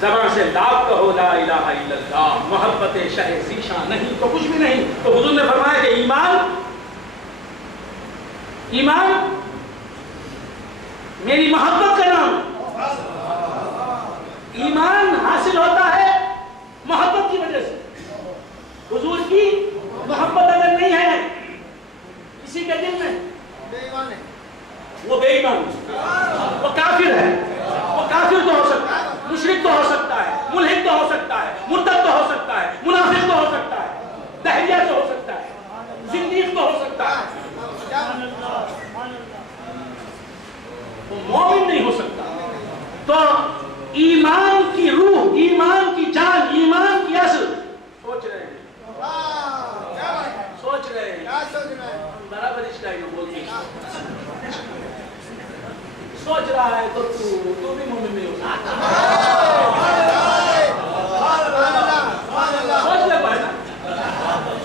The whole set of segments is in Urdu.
زبان سے لاکھ کہو لا الہ الا اللہ، محبت شہ ذیشان نہیں تو کچھ بھی نہیں۔ تو حضور نے فرمایا کہ ایمان میری محبت کا نام۔ ایمان حاصل ہوتا ہے محبت کی وجہ سے۔ حضور کی محبت اگر نہیں ہے کسی کے دل میں، وہ بے ایمان ہے، وہ کافر ہے۔ وہ کافر تو ہو سکتا ہے، مشرک تو ہو سکتا ہے، ملحد تو ہو سکتا ہے، مرتد تو ہو سکتا ہے، منافق تو ہو سکتا ہے، دہریہ تو ہو سکتا ہے، زندیق تو ہو سکتا ہے، وہ مومن نہیں ہو سکتا۔ تو ایمان کی روح، ایمان کی جان، ایمان کی اصل سوچ رہے ہیں، سوچ رہے ہیں، برابر اس ٹائم بولتے ہیں، سوچ رہا ہے تو تو بھی مومن نہیں ہو سکتا۔ سوچ لے بھائی نا،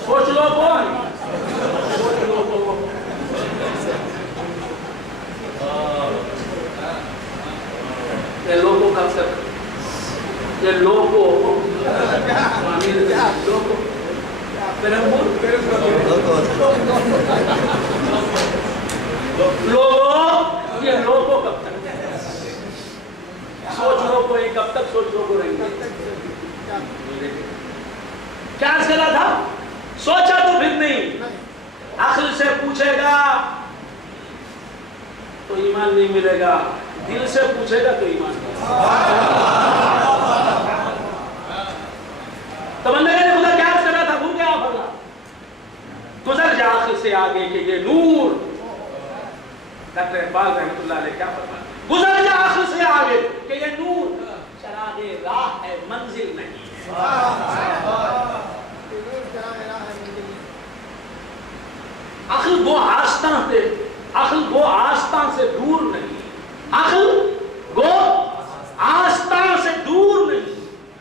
سوچ لو کون، سوچ لو کون۔ یہ لوگوں کا سب، یہ لوگوں یہ لوگوں کب تک سوچ لو کو، کب تک سوچ لو کو رہیں گے؟ کیا چلا تھا؟ سوچا تو پھر نہیں، عقل سے پوچھے گا تو ایمان نہیں ملے گا، دل سے پوچھے گا تو ایمان ملے گا۔ تو بندے نے خدا کیا کرنا تھا؟ بھول گیا آپ اللہ، گزر جا عقل سے آگے کہ یہ نور۔ ڈاکٹر اقبال رحمۃ اللہ علیہ کیا فرماتے ہیں؟ گزر جا عقل سے آگے کہ یہ نور چراغ راہ ہے، منزل نہیں ہے۔ عقل وہ آستان سے دور نہیں، عقل وہ آستان سے دور نہیں،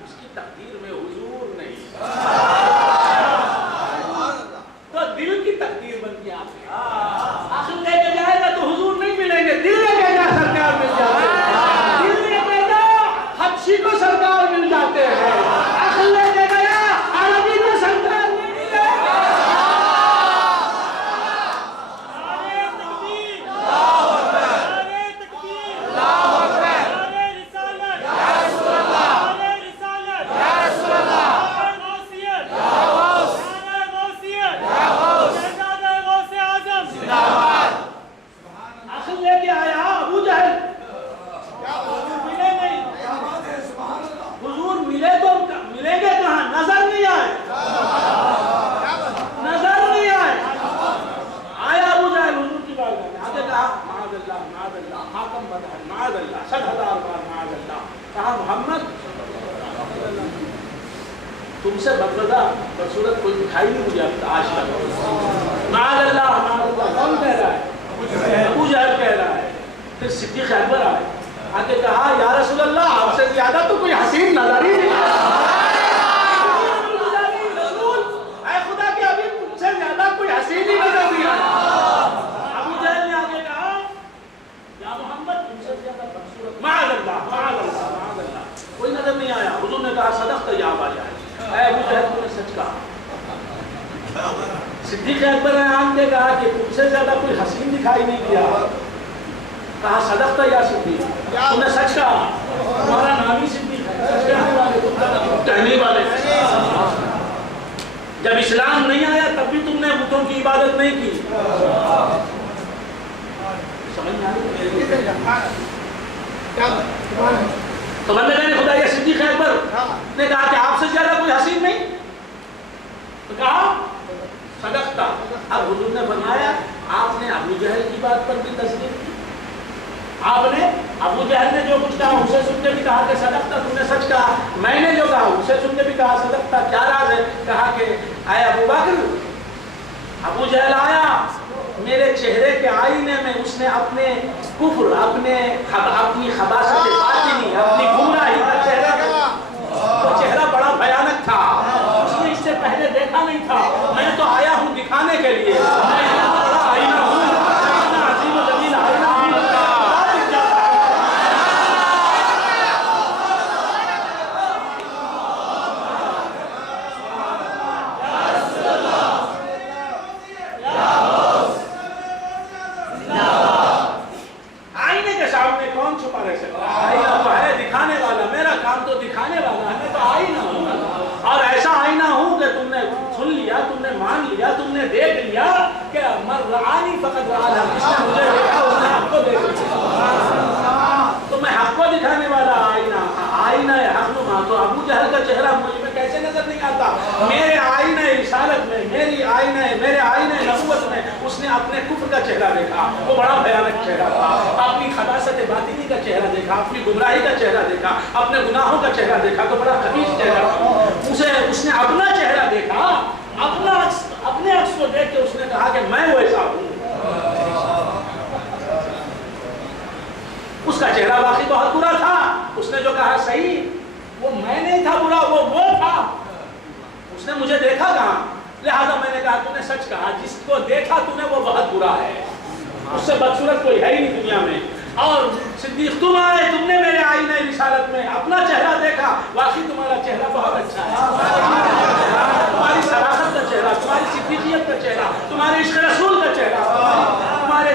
اس کی تقدیر میں حضور نہیں۔ تو دل کی تقدیر بن گیا، عقل لے کے جائے گا تو حضور نہیں ملیں گے، دل لے کے جا سرکار مل جاتے ہیں، دل لے کے جا حبشی کو سرکار مل جاتے ہیں، عقل لے کے گیا عربی کو سرکار نہیں ملے گا۔ تم سے بدبدا بدصورت کوئی دکھائی نہیں مجھے اب آج تک۔ معاذ اللہ، کون کہہ رہا ہے؟ ابو جہل کہہ رہا ہے۔ پھر صدیق اکبر آئے، آگے کہا یا رسول اللہ آپ سے زیادہ تو کوئی حسین نظر ہی نہیں، اے خدا کے حبیب تم سے زیادہ کوئی حسین ہی نظر نہیں آیا۔ ابو جہل نے آگے کہا یا محمد تم سے زیادہ بدصورت، معاذ اللہ معاذ اللہ معاذ اللہ، کوئی نظر نہیں آیا۔ حضور نے کہا صدقت یا ابا جہل، اے ابو جہل تم نے سچ کہا۔ صدیق اکبر نے آن کے کہا کہ تم سے زیادہ کوئی حسین دکھائی نہیں دیا۔ کہا صدقت یا صدیق، تم نے سچ کہا، تمہارا نام ہی صدیق ہے، سچ کہنے والے، تم کہنے والے۔ جب اسلام نہیں آیا تب بھی تم نے بتوں کی عبادت نہیں کی، سمجھ میں آئی؟ تو بندے نے خدا یا صدیق اکبر نے کہا کہ آپ سے زیادہ کوئی حسین نہیں، تو کہا صدقتا۔ اب حضور نے فرمایا آپ نے ابو جہل کی بات پر بھی تصدیق کی، آپ نے ابو جہل نے جو کچھ کہا اسے سن کے بھی کہا کہ صدقتا، تم نے سچ کہا، میں نے جو کہا اسے سن کے بھی کہا صدقتا، کیا راز ہے؟ کہا کہ اے ابو بکر، ابو جہل آیا میرے چہرے کے آئینے میں، اس نے اپنے کفر، اپنی خباثت باطنی، اپنی گمراہی کا چہرہ دیکھا، وہ چہرہ بڑا بھیانک تھا، اس نے اس سے پہلے دیکھا نہیں تھا، میں تو آیا ہوں دکھانے کے لیے، میں بڑا آئینہ ہوں، اتنا عظیم و جلیل آئینہ ہوں۔ من رعانی فقط رعانا، جس نے مجھے دیکھا اس نے حق کو دیکھا۔ تو میں حق کو دکھانے والا آئینہ ہے حق نما۔ تو ابو جہل کا چہرہ مجھ میں کیسے نظر نہیں آتا؟ میرے آئینہ رسالت میں، میرے آئینہ نبوت میں اس نے اپنے کفر کا چہرہ دیکھا، وہ بڑا بھیانک چہرہ تھا۔ اپنی خباثت باطنی کا چہرہ دیکھا، اپنی گمراہی کا چہرہ دیکھا، اپنے گناہوں کا چہرہ دیکھا تو بڑا خبیث چہرہ تھا۔ اس نے اپنا چہرہ دیکھا، اپنے عکس کو دیکھ کے اس نے کہا کہ میں ویسا ہوں۔ اس کا چہرہ واقعی بہت برا تھا۔ اس نے جو کہا صحیح، وہ میں نہیں تھا برا، وہ تھا۔ اس نے مجھے دیکھا کہاں، لہذا میں نے کہا تو نے سچ کہا، جس کو دیکھا تو نے وہ بہت برا ہے، اس سے بدصورت کوئی ہے ہی نہیں دنیا میں۔ اور صدیق تم آئے، تم نے میرے آئینہ رسالت میں اپنا چہرہ دیکھا، واقعی تمہارا چہرہ بہت اچھا ہے، تمہاری صداقت کا چہرہ، تمہاری صدیقیت کا چہرہ، تمہارے عشق رسول کا چہرہ، تمہارے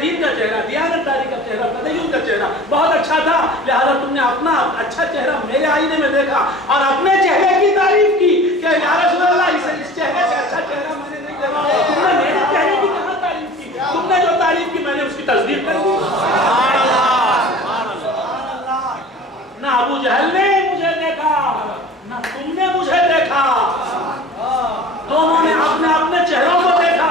دین کا چہرہ، دیانتداری کا چہرہ، تدین کا چہرہ بہت اچھا تھا۔ لہذا تم نے اپنا اچھا چہرہ میرے آئینے میں دیکھا اور اپنے چہرے کی تعریف کی کہ یا رسول اللہ اس چہرے سے اچھا چہرہ میں نے نہیں دیکھا۔ تم نے میرے چہرے کی کہاں تعریف کی؟ تم نے جو تعریف کی میں نے اس کی تصدیق کر دی۔ نہ ابو جہل نے مجھے دیکھا، نہ تم نے مجھے دیکھا، دونوں نے اپنے چہروں کو دیکھا۔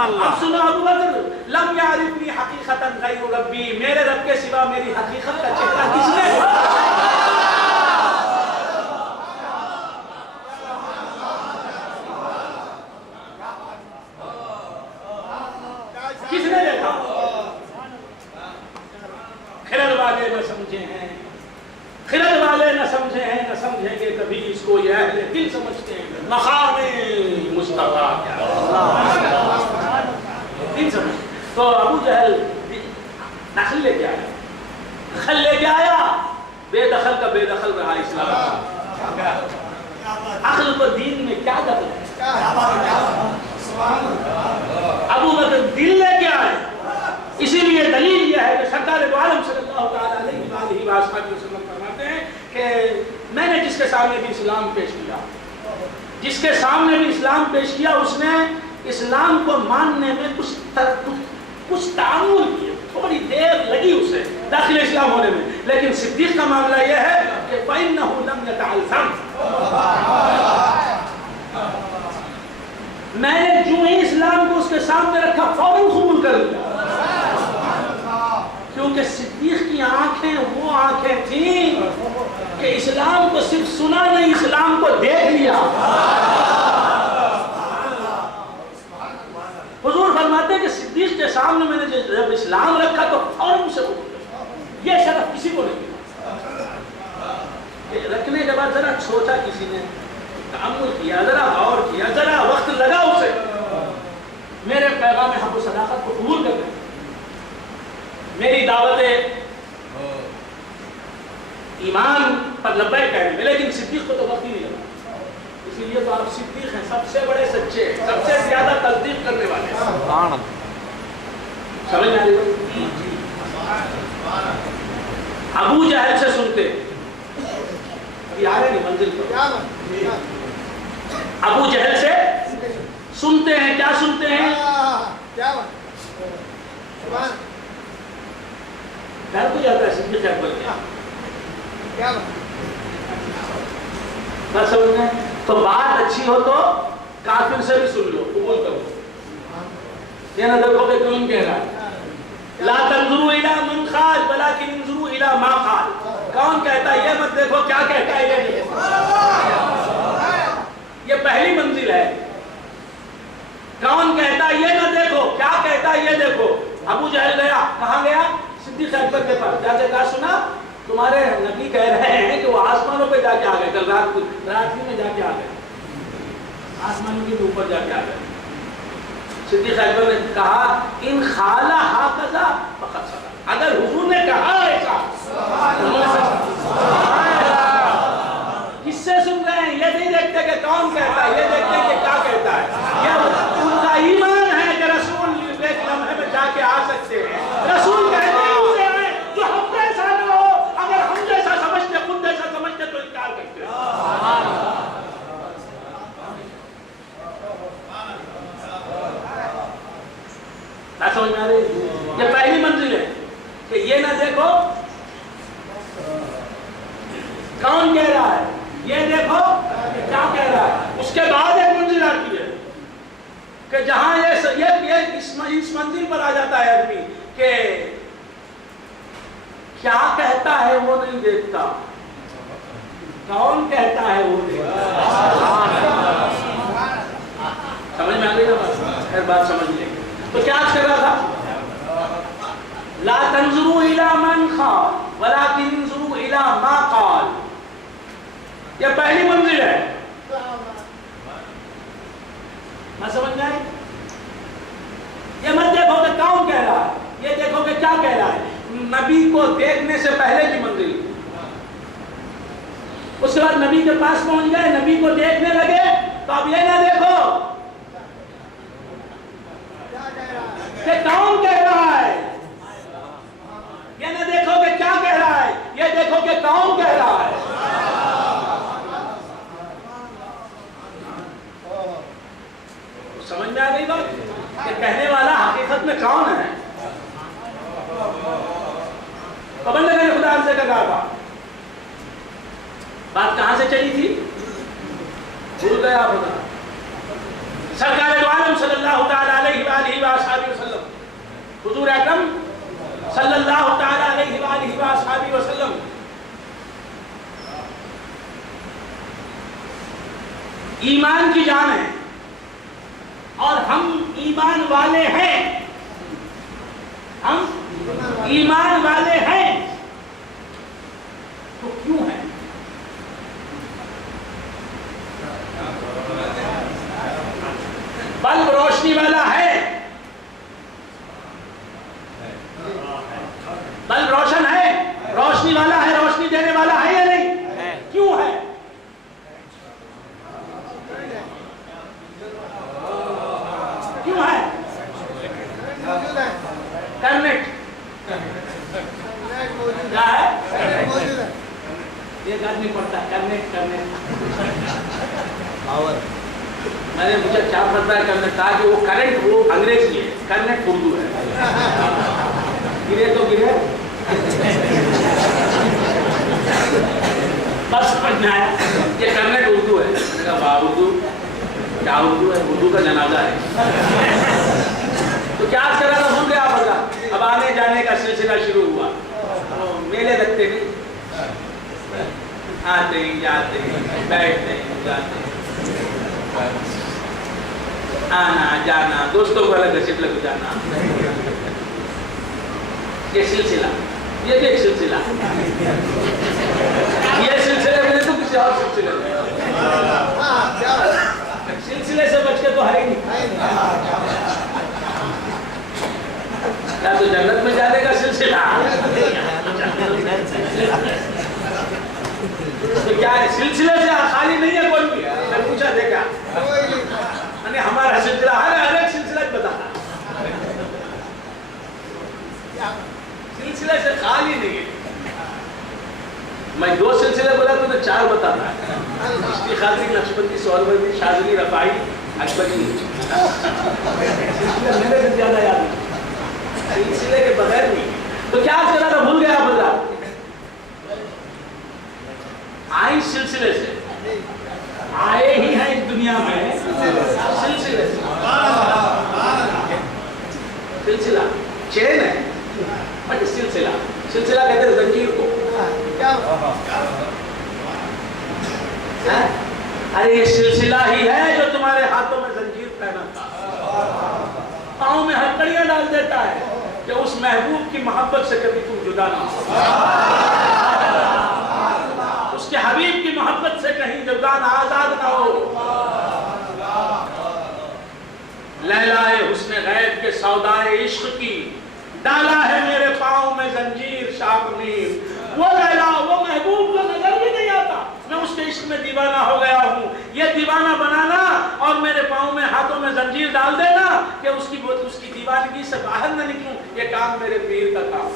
اب سنو ابو بکر، لم یعرفنی حقیقتا غیر ربی، میرے رب کے سوا میری حقیقت کا چہرہ کس نے دیکھا؟ خرد والے نہ سمجھے ہیں، خرد والے نہ سمجھے ہیں، نہ سمجھیں گے کبھی اس کو، یہ اہل دل سمجھتے ہیں۔ مقام مصطفیٰ دل سمجھتے۔ تو ابو جہل نخل لے کے آیا، نخل لے کے آیا، بے دخل کا بے دخل رہا اسلام۔ عقل کو دین میں کیا دخل ہے؟ ابو بکر دل لے کے آئے، اسی لیے دلیل یہ ہے کہ سرکار دو عالم صلی اللہ تعالیٰ علیہ وسلم فرماتے ہیں کہ میں نے جس کے سامنے بھی اسلام پیش کیا، جس کے سامنے بھی اسلام پیش کیا، اس نے اسلام کو ماننے میں کچھ تعامل کیا، تھوڑی دیر لگی اسے داخل اسلام ہونے میں، لیکن صدیق کا معاملہ یہ ہے کہ فَإِنَّهُ لَمْ يَتَعَلَّمْ، میں نے جو ہی اسلام کو اس کے سامنے رکھا فوراً قبول کر لیا، کیونکہ صدیق کی آنکھیں وہ آنکھیں تھیں کہ اسلام کو صرف سنا نہیں، اسلام کو دیکھ لیا۔ حضور فرماتے ہیں کہ صدیق کے سامنے میں نے جب اسلام رکھا تو فوراً سے قبول کیا، یہ شرف کسی کو نہیں ملا۔ رکھنے کے بعد ذرا سوچا، کسی نے تأمل کیا، ذرا غور کیا، ذرا وقت لگا اسے میرے پیغام حق و صداقت کو قبول کرنے، میری دعوت ایمان پر لبیک کہنے میں، لیکن صدیق کو تو وقت ہی نہیں لگا۔ اسی لیے تو آپ صدیق ہیں، سب سے بڑے سچے، سب سے زیادہ تصدیق کرنے والے۔ سمجھ میں آ رہی؟ ابو جہل سے سنتے، ابھی آ رہے نہیں منزل پر، ابو جہل سے سنتے ہیں، کیا سنتے ہیں؟ ڈر کو جاتا ہے صدیق اکبر کیا بات سمجھنا ہے؟ تو بات اچھی ہو تو کافر سے بھی سن لو، قبول کرو، یہ نہ دیکھو کہ کون کہہ رہا ہے۔ لا تنظروا الى من قال ولكن انظروا الى ما قال، کون کہتا ہے یہ مت دیکھو کیا کہتا ہے، یہ دیکھو۔ یہ پہلی منزل ہے، کون کہتا ہے یہ نہ دیکھو کیا کہتا ہے یہ دیکھو۔ ابو جہل گیا، کہاں گیا؟ صدیق اکبر کے پاس جا کے کہا سنا تمہارے نبی کہہ رہے ہیں کہ وہ آسمانوں پہ جا کے آ گئے، کل رات میں جا کے آ گئے، آسمانوں کے اوپر جا کے آ گئے۔ صدیق اکبر نے کہا ان خالہ ہاکذا فقط صدق، اگر حضور نے کہا ایسا کس سے سن رہے ہیں؟ یہ نہیں دیکھتے کہ کون کہتا ہے، یہ دیکھتے کہ کیا کہتا ہے۔ یہ ان کا ایمان ہے کہ رسول ایک لمحے میں جا کے آ سکتے ہیں، رسول کہتے ہیں اسے آئے جو ہم جیسا نہ ہو، اگر ہم جیسا سمجھتے خود جیسا سمجھتے تو انکار کرتے ہیں۔ کون کہہ رہا ہے؟ یہ دیکھو کیا کہہ رہا ہے. اس کے بعد ایک منزل آتی ہے کہ جہاں یہ اس منزل پر آ جاتا ہے آدمی کہ کیا کہتا ہے وہ نہیں دیکھتا، کون کہتا ہے وہ دیکھتا. سمجھ میں آ گئی نا بات؟ خیر بات سمجھ لیں. تو کیا کر رہا تھا؟ لا تنظروا الى من قال ولكن انظروا الى ما قال. یہ پہلی منزل ہے. میں سمجھ میں آئی؟ یہ مت دیکھو کہ کون کہہ رہا ہے، یہ دیکھو کہ کیا کہہ رہا ہے. نبی کو دیکھنے سے پہلے کی منزل. اس کے بعد نبی کے پاس پہنچ گئے، نبی کو دیکھنے لگے تو اب یہ نہ دیکھو کہ کون کہہ رہا ہے، یہ نہ دیکھو کہ کیا کہہ رہا ہے، یہ دیکھو کہ کون کہہ رہا ہے. سمجھ میں آ گئی بات کہ کہنے والا حقیقت میں کون ہے. پابند نے خدا سے کہا تھا. بات کہاں سے چلی تھی؟ بھول گیا خدا. سرکار دو عالم صلی اللہ تعالی علیہ وآلہ وآلہ وسلم، حضور اکرم صلی اللہ تعالی علیہ وآلہ وآلہ وسلم ایمان کی جان ہے اور ہم ایمان والے ہیں. ہم ایمان والے ہیں تو کیوں ہیں؟ بلب روشنی والا ہے، بلب روشن ہے، روشنی والا ہے، روشنی دینے والا ہے یا نہیں؟ کیوں ہے؟ کیوں ہے؟ کرنٹ کیا ہے؟ ایک آدمی پڑھتا ہے کرنٹ میں نے پوچھا کیا پڑھتا ہے کرنٹ، کہا کہ وہ کرنٹ وہ انگریزی ہے، کرنٹ اردو ہے. گرے تو گرے بس پڑھنا ہے. یہ کرنٹ اردو ہے. میں نے کہا واہ اردو کیا اردو ہے، اردو کا جنازہ ہے. تو کیا کر رہا تھا بھول گیا پڑھا. اب آنے جانے کا سلسلہ شروع ہوا. میلے لگتے نہیں، آتے ہیں جاتے ہیں بیٹھتے ہیں جاتے ہیں، آنا جانا، دوستوں کو الگ گسٹ لگ جانا. یہ سلسلہ، یہ بھی ایک سلسلہ. یہ سلسلے میں تو کسی اور سلسلے میں سلسلے سے بچ کے تو ہے ہی نہیں. یا تو جنت میں جانے کا سلسلہ تو کیا ہے؟ سلسلے سے خالی نہیں ہے کوئی بھی. میں پوچھا دیکھا ہمارا سلسلہ ہر ایک سلسلہ بتانا، سلسلے سے خالی نہیں ہے. میں 2 سلسلے بولا تو 4 بتانا ہے. اشتی خاطری، نقشبندی، سہروردی، شاذلی، رفاعی، اکبری. سلسلے میرے سے زیادہ یاد نہیں، سلسلے کے بغیر نہیں. تو کیا کرنا تھا بھول گیا بتا. آئی سلسلے سے، آئے ہی ہیں اس دنیا میں سلسلے سے. سلسلہ چین ہے بٹ سلسلہ کہتے ہیں زنجیر کو. ارے یہ سلسلہ ہی ہے جو تمہارے ہاتھوں میں زنجیر پہنا تھا، پاؤں میں ہتھکڑیاں ڈال دیتا ہے کہ اس محبوب کی محبت سے کبھی تم جدا نہ ہو، اس کے حبیب کی محبت سے کہیں جدا نہ، آزاد نہ ہو. لیلائے حسن غیب کے سودائے عشق کی ڈالا ہے میرے پاؤں میں زنجیر شاہ منیر. وہ لیلا، وہ محبوب کو نظر بھی نہیں آتا، میں اس کے عشق میں دیوانہ ہو گیا ہوں. یہ دیوانہ بنانا اور میرے پاؤں میں ہاتھوں میں زنجیر ڈال دینا کہ اس کی دیوانگی سے باہر نہ نکلوں، یہ کام میرے پیر کا کام.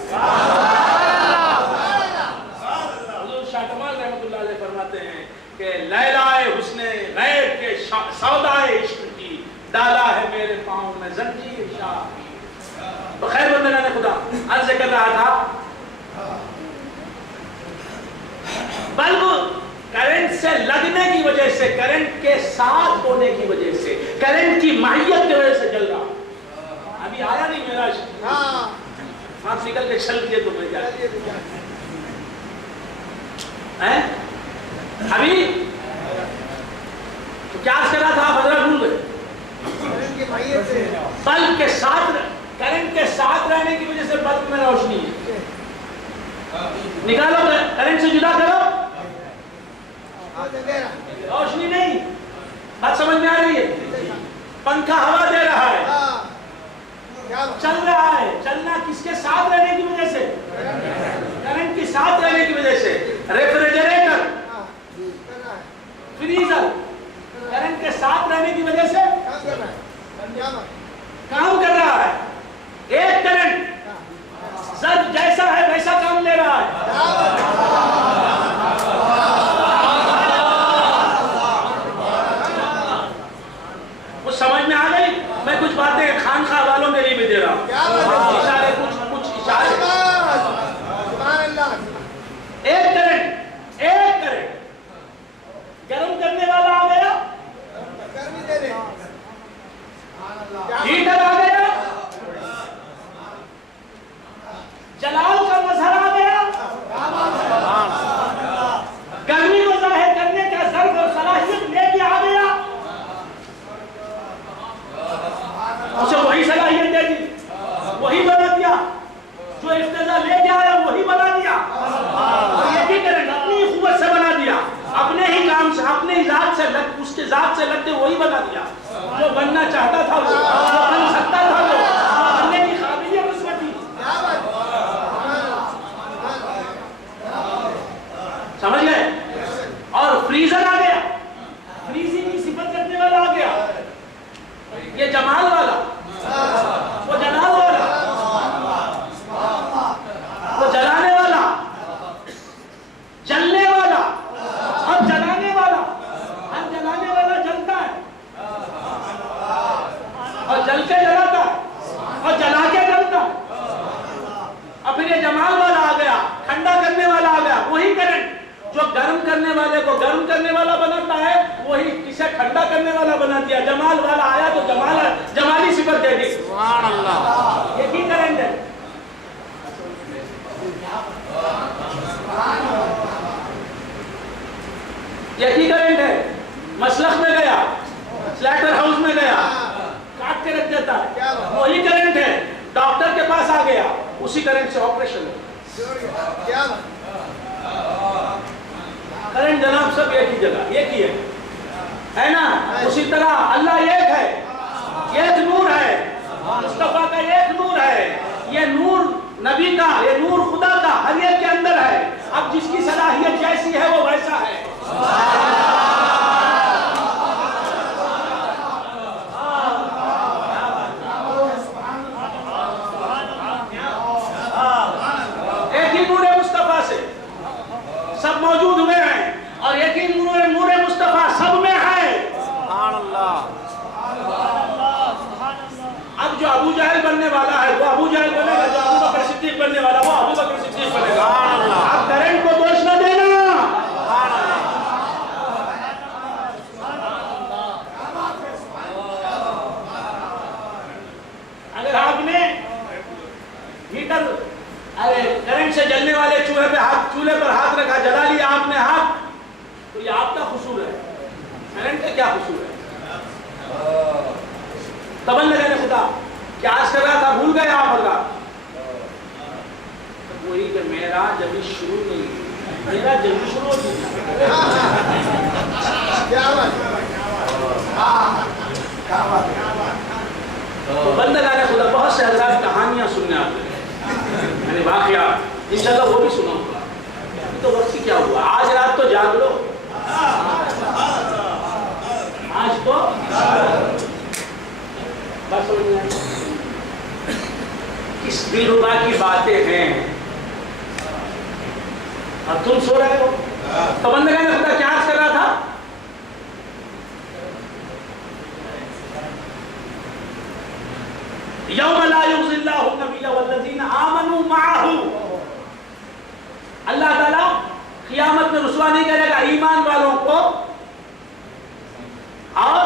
حضور شاہ کمال رحمۃ اللہ علیہ فرماتے ہیں کہ لیلائے حسن غیب کے سودائے عشق کی ڈالا ہے میرے پاؤں میں زنجیر شاہ. تو خیر بندگان خدا، عرض کر رہا تھا بلب سے لگنے کی وجہ سے، کرنٹ کے ساتھ ہونے کی وجہ سے، کرنٹ کی ماہیت کی وجہ سے جل رہا. ابھی آیا نہیں معراج؟ آپ نکل کے چل دیے تو میں کیا ابھی تو کیا کرا تھا آپ حضرت بھول گئے. بلب کے ساتھ، کرنٹ کے ساتھ رہنے کی وجہ سے بلب میں روشنی ہے. نکالو کرنٹ سے جدا کرو، روشنی نہیں. بات سمجھ میں آ رہی ہے؟ پنکھا ہوا دے رہا ہے، چل رہا ہے. چلنا کس کے ساتھ رہنے کی وجہ سے؟ کرنٹ کے ساتھ رہنے کی وجہ سے. ریفریجریٹر، فریزر کرنٹ کے ساتھ رہنے کی وجہ سے کام کر رہا ہے. ایک کرنٹ ضرب جیسا ہے ویسا کام لے رہا ہے. کچھ سمجھ میں آ گئی؟ میں کچھ باتیں خانقاہ والوں کے لیے بھی دے رہا ہوں. اشارے، کچھ اشارے. ایک کرنٹ گرم کرنے والا آ گیا، ہیٹر آ گیا، جلال کا مظہر آ گیا، گرمی کو ظاہر کرنے کا ظرف اور صلاحیت لے کے آ گیا. اسے وہی صلاحیت دے دی، وہی بنا دیا. جو اقتضا لے کے آیا وہی بنا دیا. اور یہ بھی کرنٹ اپنی قوت سے بنا دیا، اپنے ہی کام سے، اپنے ذات سے لگ، اس کے ذات سے لگتے وہی بنا دیا. جو بننا چاہتا تھا وہ، جو بن سکتا تھا وہ، بننے کی قابلیت اس میں تھی. سمجھ گئے؟ اور فریزر آ گیا، فریزنگ کی صفت رکھنے والا آ گیا. یہ جمال والا، وہ جلال والا، وہ جلانے والا، جلنے والا اور جلانے والا. ہم جلانے والا جلتا ہے اور جل کے جلاتا ہے اور جلا کے جلتا ہے. اور پھر یہ جمال والا آ گیا، ٹھنڈا کرنے والا آ گیا. وہی کرنٹ جو گرم کرنے والے کو گرم کرنے والا بناتا ہے، وہی کسے ٹھنڈا کرنے والا بنا دیا. جمال والا آیا تو جمالی صفت دے دی. سبحان اللہ. یہی کرنٹ ہے. یہی کرنٹ ہے. مسلخ میں گیا، سلیٹر ہاؤس میں گیا، کاٹ کے رکھ دیتا ہے. وہی کرنٹ ہے. ڈاکٹر کے پاس آ گیا، اسی کرنٹ سے آپریشن ہے. کرنٹ جناب سب ایک ہی جگہ، ایک ہی ہے نا. اسی طرح اللہ ایک ہے، ایک نور ہے، مصطفیٰ کا ایک نور ہے. یہ نور نبی کا، یہ نور خدا کا ہر ایک کے اندر ہے. اب جس کی صلاحیت جیسی ہے وہ ویسا ہے. ایک ہی نور مصطفیٰ سے سب موجود ہوئے ہیں، اور ایک ہی نور مصطفیٰ سب میں ہے. سبحان اللہ. اب جو ابو جہل بننے والا ہے وہ ابو جہل بنے گا، جو ابو بکر صدیق بننے والا وہ ابو بکر صدیق بنے گا. اب کرنٹ کو دوش نہ دینا. اگر آپ نے ہیٹر، کرنٹ سے جلنے والے چولہے پر ہاتھ رکھا، جلا لیا آپ نے ہاتھ، تو یہ آپ کا قصور ہے. کرنٹ کا کیا قصور ہے؟ تبن لگانے خدا کیا آج کر رہا تھا، بھول گئے آپ حضرات. وہی کہ معراج ابھی شروع نہیں، معراج جلدی شروع ہوتی ہے. بندگان خدا بہت سے حضرات کہانیاں سننے آتے ہیں، یعنی واقعات، انشاءاللہ وہ بھی سناؤں گا. تو وقت کیا ہوا، آج رات تو جاگ لو، آج تو بس کس دلربا کی باتیں ہیں اور تم سو رہے ہو. تو بندگان خدا کیا کر رہا تھا؟ یوم لا یخزی اللہ النبی والذین آمنوا معہ. اللہ تعالیٰ قیامت میں رسوا نہیں کرے گا ایمان والوں کو اور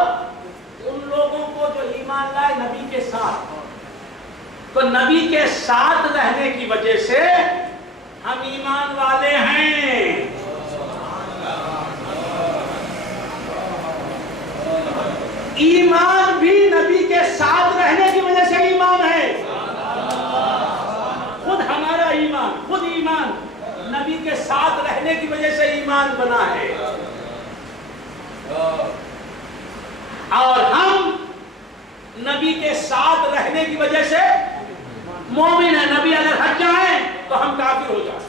ان لوگوں کو جو ایمان لائے نبی کے ساتھ. تو نبی کے ساتھ رہنے کی وجہ سے ہم ایمان والے ہیں. ایمان بھی نبی کے ساتھ رہنے کی وجہ سے ایمان ہے. خود ہمارا ایمان، خود ایمان نبی کے ساتھ رہنے کی وجہ سے ایمان بنا ہے. اور ہم نبی کے ساتھ رہنے کی وجہ سے مومن ہیں. نبی اگر ہٹ جائیں تو ہم کافر ہو جائیں.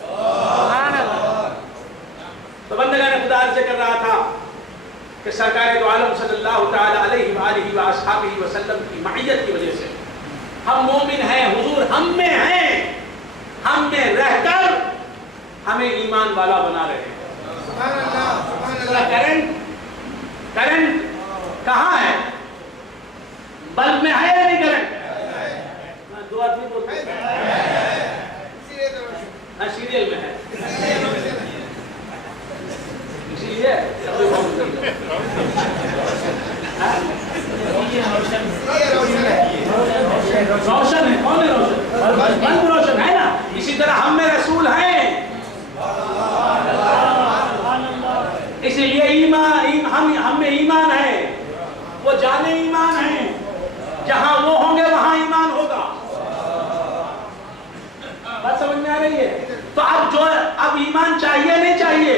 تو بندگان خدا سے کر رہا تھا کہ سرکار دو عالم صلی اللہ تعالی علیہ وآلہ وآصحابہ وسلم کی معیت کی وجہ سے ہم مومن ہیں. حضور ہم میں ہیں، ہم میں رہ کر ہمیں ایمان والا بنا رہے ہیں. کرنٹ کہاں ہے؟ بلب میں ہے یا نہیں کرنٹ؟ دو آدمی بولتے ہیں سیریل میں ہے. اسی لیے روشن ہے. کون ہے روشن؟ بلب روشن ہے نا. اسی طرح ہم میں رسول ہیں. اسی لیے ایمان ہم میں ایمان ہے. وہ جانے ایمان ہیں. جہاں وہ ہوں گے وہاں ایمان ہوگا. بات سمجھ میں آ رہی ہے؟ تو اب ایمان چاہیے نہیں چاہیے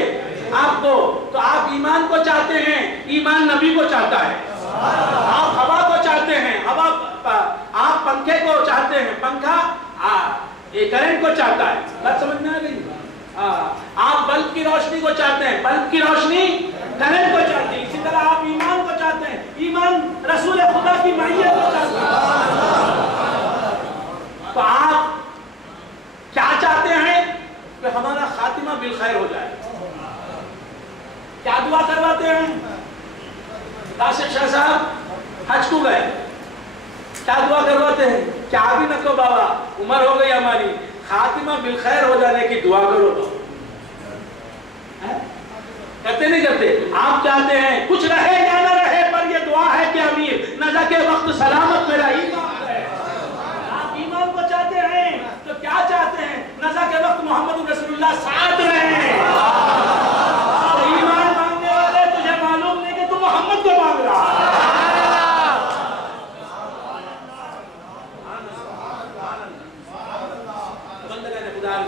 آپ کو؟ تو آپ ایمان کو چاہتے ہیں، ایمان نبی کو چاہتا ہے. آپ ہوا کو چاہتے ہیں، آپ پنکھے کو چاہتے ہیں، پنکھا کرنٹ کو چاہتا ہے. بات سمجھ میں آ رہی ہے؟ آپ بلب کی روشنی کو چاہتے ہیں، بلب کی روشنی کرنٹ کو چاہتے ہیں. اسی طرح آپ ایمان کو چاہتے ہیں، ایمان رسول خدا کی معیت کو چاہتے ہیں. تو آپ کیا چاہتے ہیں؟ کہ ہمارا خاتمہ بالخیر ہو جائے. کیا دعا کرواتے ہیں؟ قاسم شاہ صاحب حج کو گئے، کیا دعا کرواتے ہیں؟ کیا بھی نہ کو بابا، عمر ہو گئی ہماری، خاتمہ بالخیر ہو جانے کی دعا کرو. کرتے نہیں کرتے؟ آپ چاہتے ہیں کچھ رہے یا نہ رہے پر یہ دعا ہے کہ امیر نزا کے وقت سلامت میرا ایمان ہے. آپ ایمان کو چاہتے ہیں تو کیا چاہتے ہیں؟ نزا کے وقت محمد رسول اللہ ساتھ رہے. تو ایمان مانگنے والے تجھے معلوم نہیں کہ تو محمد کو مانگ رہا ہے.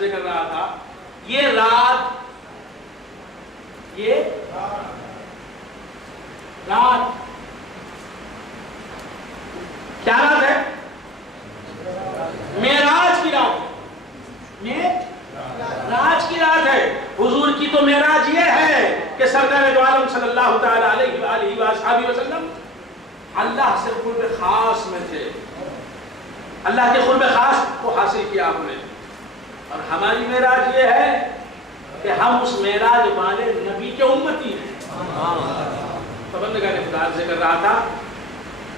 کر رہا تھا یہ رات کیا رات ہے؟ معراج کی رات. معراج کی رات ہے. حضور کی تو معراج یہ ہے کہ سرکار دو عالم صلی اللہ تعالی علیہ وآلہ وآصحابہ وسلم اللہ سے قرب خاص میں تھے. اللہ کے قرب خاص کو حاصل کیا آپ نے. اور ہماری معراج یہ ہے کہ ہم اس معراج والے نبی کے امتی ہیں. تو بندگان خدا سے کر رہا تھا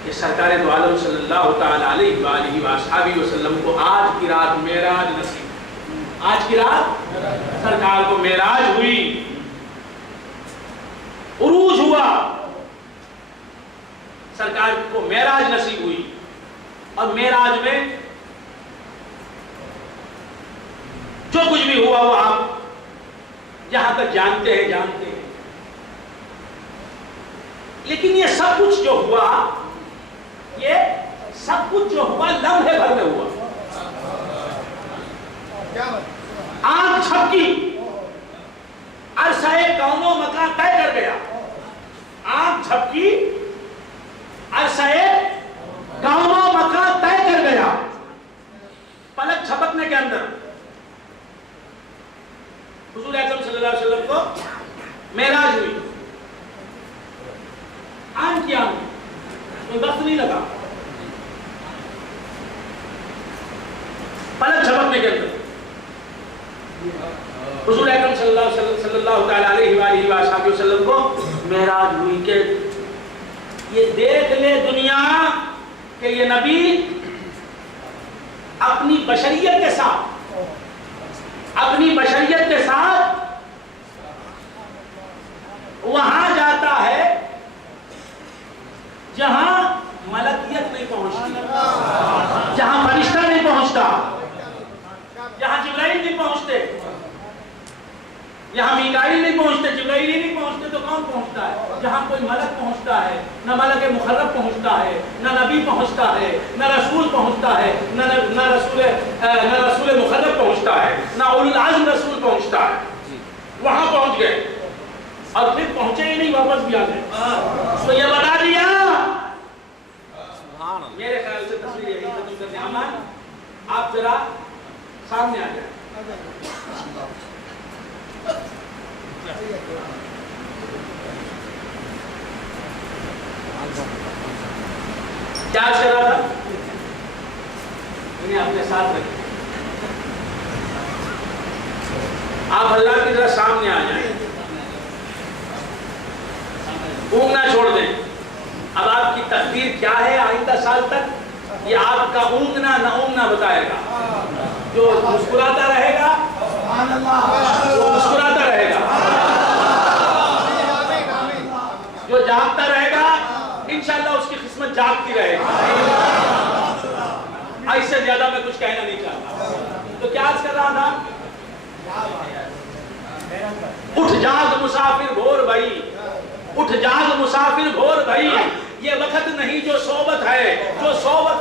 کہ سرکار دو عالم صلی اللہ تعالی علیہ وآلہ وآصحابہ وسلم کو آج کی رات معراج نصیب. آج کی رات سرکار کو معراج ہوئی، عروج ہوا، سرکار کو معراج نصیب ہوئی. اور معراج میں جو کچھ بھی ہوا وہ آپ جہاں تک جانتے ہیں. لیکن یہ سب کچھ جو ہوا لمحے بھر میں ہوا. آنکھ جھپکی، عرصہ کون و مکان طے کر گیا. آنکھ جھپکی، عرصہ کون و مکان طے کر گیا. پلک جھپکنے کے اندر حضور اکرم صلی اللہ علیہ وسلم کو معراج ہوئی. آن کیا کوئی وقت نہیں لگا. پلک جھپکنے کے اندر حضور اکرم صلی اللہ تعالی علیہ وآلہ وآصحابہ وسلم کو معراج ہوئی کہ یہ دیکھ لے دنیا کہ یہ نبی اپنی بشریت کے ساتھ وہاں جاتا ہے جہاں ملکیت نہیں پہنچتی، جہاں فرشتہ نہیں پہنچتا، جہاں جبرائیل نہیں پہنچتے، یہاں میکائیل نہیں پہنچتے، جبرائیل ہی نہیں پہنچتے تو کون پہنچتا ہے؟ جہاں کوئی ملک پہنچتا ہے، نہ ملک مقرب پہنچتا ہے، نہ نبی پہنچتا ہے، نہ رسول پہنچتا ہے، نہ رسول مقرب پہنچتا ہے، نہ اولو العزم رسول پہنچتا ہے، وہاں پہنچ گئے اور پھر پہنچے ہی نہیں، واپس بھی آ گئے. تو یہ بتا دیا. میرے خیال سے تصویر یہی ختم کرنے. امان آپ ذرا سامنے آ جائیں. کیا کر رہا تھا؟ انہیں اپنے ساتھ رکھیں. آپ اللہ کی ذرا سامنے آ جائیں. گھومنا چھوڑ دیں. اب آپ کی تقدیر کیا ہے آئندہ سال تک یہ آپ کا اونگنا نہ اونگنا بتائے گا. جو مسکراتا رہے گا وہ مسکراتا رہے گا، جو جاگتا رہے گا انشاءاللہ اس کی قسمت جاگتی رہے گی. اس سے زیادہ میں کچھ کہنا نہیں چاہتا. تو کیا عرض کر رہا تھا؟ اٹھ جاگ مسافر بھور بھائی، اٹھ جاگ مسافر بھور بھائی. یہ وقت نہیں جو صحبت ہے، جو صحبت